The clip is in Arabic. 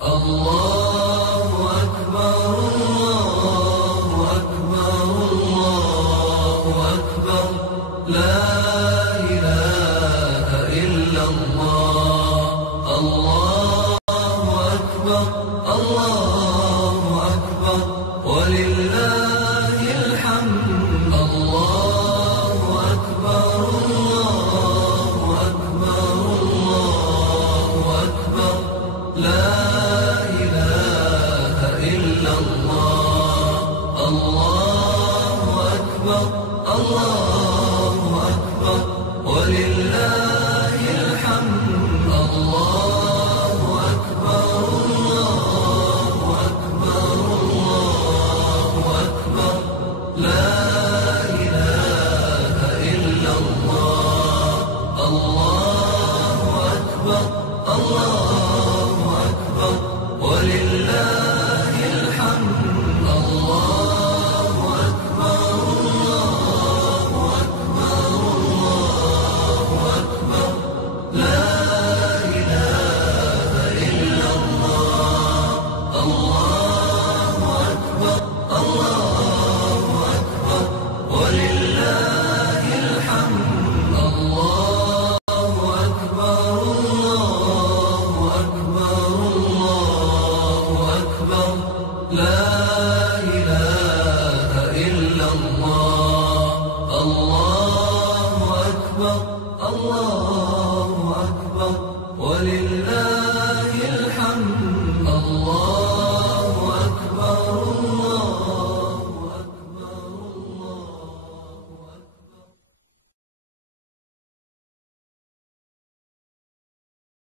الله أكبر الله أكبر الله أكبر لا إله إلا الله الله أكبر الله أكبر ولله الحمد الله أكبر الله أكبر الله أكبر لا إله إلا الله الله أكبر الله أكبر ولله الحمد الله أكبر الله أكبر الله أكبر لا إله إلا الله الله أكبر الله أكبر ولله الحمد الله أكبر الله أكبر الله أكبر لا إله إلا الله الله أكبر الله أكبر ولله الحمد الله أكبر الله أكبر الله أكبر لا إله إلا الله الله أكبر الله أكبر ولله